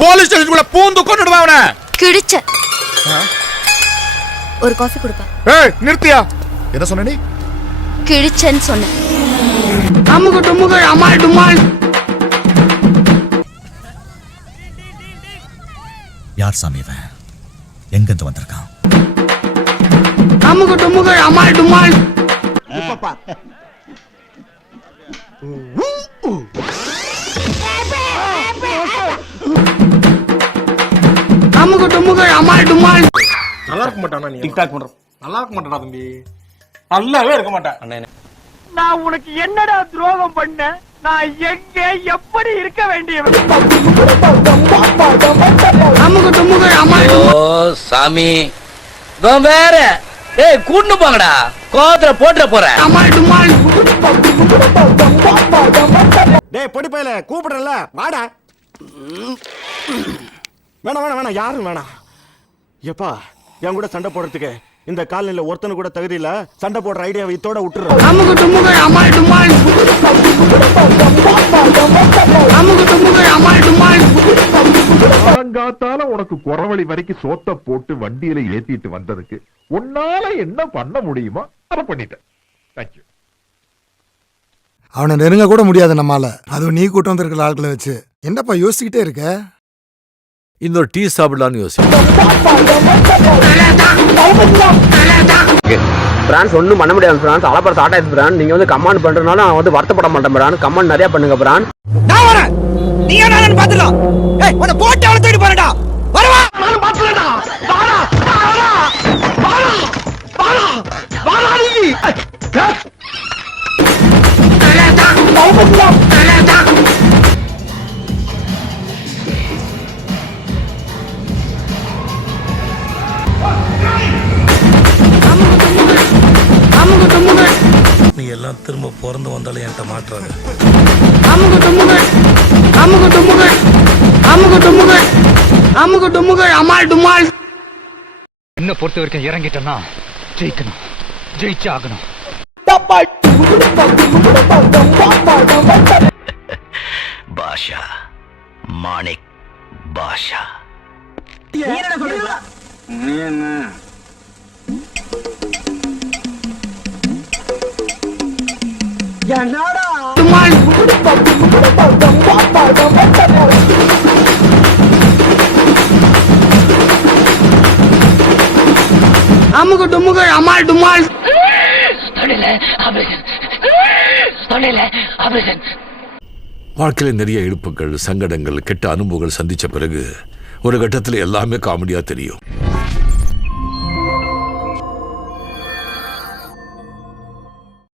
Police ஸ்டேஷனுக்குள்ள பூந்து கொண்டுடுவா அவனை. கிழிச்ச ஒரு காஃபி கொடுப்பா. ஏய் நிறுத்தியா? என்ன சொன்ன நீ? கிழிச்சன்னு சொன்னேன். அமுகு டுமுகு அமால் டுமால். யார் சாமி இவன்? எங்கிருந்து வந்திருக்கான்? அமுகு டுமுகு அமால் டுமால். அமுகு டுமுகு அமால் டுமால். நல்லா இருக்க மாட்டானா நீ? டிக்டாக் பண்றோம். நல்லா இருக்க மாட்டானா தம்பி? நல்லாவே இருக்க மாட்டேன் அண்ணே. நான் உனக்கு என்னடா துரோகம் பண்ண? நான் எங்க எப்படி இருக்க வேண்டியவன்? அமுகு டுமுகு அமால் டுமால். ஓ சாமி வேற ஏய் கூண்டு போங்கடா, கோவத்துல போட்டுற போறேன். அமால் டுமால். டேய் பொடி பையல கூப்பிடுறல வாடா. வேணாம் யாரும் வேணாம். எப்பா என் கூட சண்டை போடுறதுக்கு இந்த காலனில ஒருத்தனு கூட தகுதி இல்ல. சண்டை போடுற ஐடியாவை இத்தோட விட்டுறோம். அமுகு டுமுகு அமால் டுமால். அமுகு டுமுகு அமால் டுமால். காலங்காத்தால உனக்கு குறவழி வரைக்கும் சோத்த போட்டு வண்டியில ஏத்திட்டு வந்ததுக்கு உன்னால என்ன பண்ண முடியுமோ அதை பண்ணிட்டேன். தேங்க்யூ. அவனை நெருங்க கூட முடியாது நம்மால. அதுவும் நீ கூட்டம் வந்திருக்கிற ஆட்களை வச்சு என்னப்பா யோசிச்சுக்கிட்டே இருக்க? இன்னொரு டீ சாப்பிடலான்னு யோசிச்சு. பிரான்ஸ் ஒன்றும் பண்ண முடியாது பிரான்ஸ். அலப்பற ஸ்டார்ட் ஆயிடுச்சு பிரான். நீங்க வந்து கமாண்ட் பண்றதுனால நான் வந்து வருத்தப்பட மாட்டேன் பிரான். கமாண்ட் நிறைய பண்ணுங்க பிரான். நான் வரேன். நீ என்னன்னு பாத்துடலாம். ஏய் உன்னை போட்டு அவளை தூக்கி போறடா. வரவா நான் பாத்துறடா. வாடா வாடா வாடா வாடா வாடா நீ. தலடா தலடா தலடா. அமுகு டுமுகு. நீ எல்லாம் திரும்ப பிறந்து வந்தாலும் என்கிட்ட மாட்டுறாங்க. அமுகு டுமுகு அமுகு டுமுகு அமுகு டுமுகு அமுகு டுமுகு அமால் டுமால். என்ன பொறுத்த வரைக்கும் இறங்கிட்டேன்னா ஜெயிக்கணும், ஜெயிச்சு ஆகணும். பாஷா மாணிக் பாஷா. டுமால். அமுகு டுமுகு அமால் டுமால். வாழ்க்கையில நிறைய இழுப்புகள், சங்கடங்கள், கெட்ட அனுபவங்கள் சந்திச்ச பிறகு ஒரு கட்டத்துல எல்லாமே காமெடியா தெரியும்.